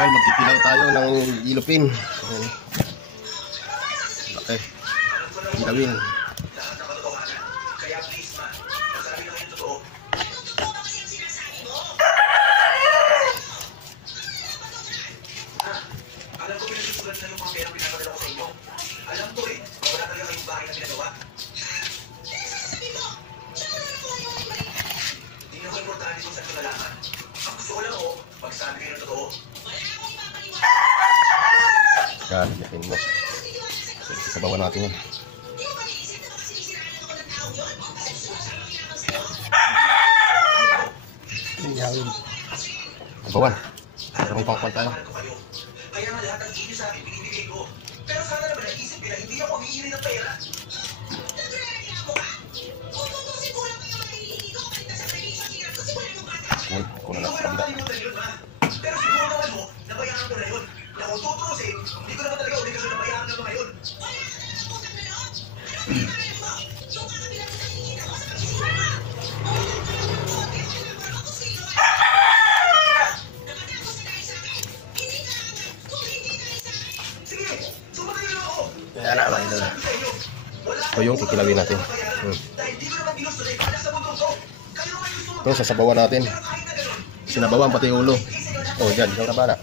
Well, magpipilaw tayo ng yellowfin. Okay. Pilawin. Yan, yakin mo. Sabawan natin yan. Sabawan. Para may pangkwan tayo. Kaya nga lahat ng inyo sa akin binibigay ko. Pero sana naman naisip nila, hindi ako humihingi ng pera. Kung na nasa kabila. Pero siguro naman mo, nabayaran ko na yun. Kung tutusin, hindi ko naman talaga obligasyon na bayaran na mga yun. Yan na, mga idol. Ito yung kikilawin natin. Ito, sasabawan natin. Sinabawan pati ulo. O, dyan, ikaw na bala.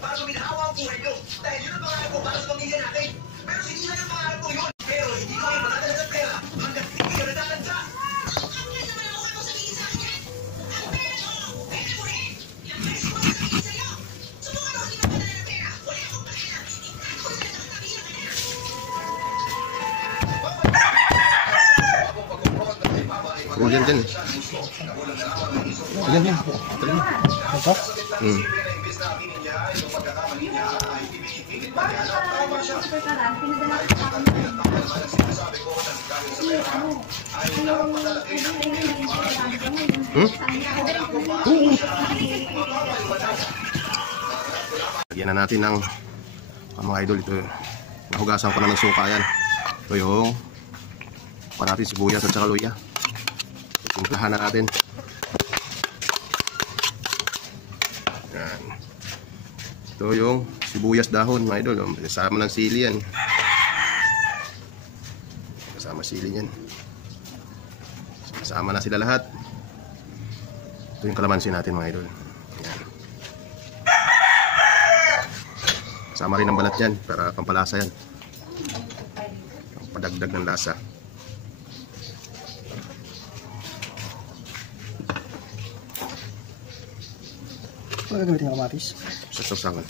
Oh, dyan, dyan. Dyan, dyan. Apa? Lagyan na natin ng mga idol. Ito, nahugasan ko na ng suka yan. Ito yung pa natin sibuyas at saka luya. Timplahan na natin. Yan. Ito yung sibuyas dahon, mga idol. Kasama ng sili yan. Kasama sili yan. Kasama na sila lahat. Ito yung kalamansi natin, mga idol. Yan. Kasama rin ang balat yan para pampalasa yan. Padagdag ng lasa. Ano gagamitin ng kamatis? Sa sausawan.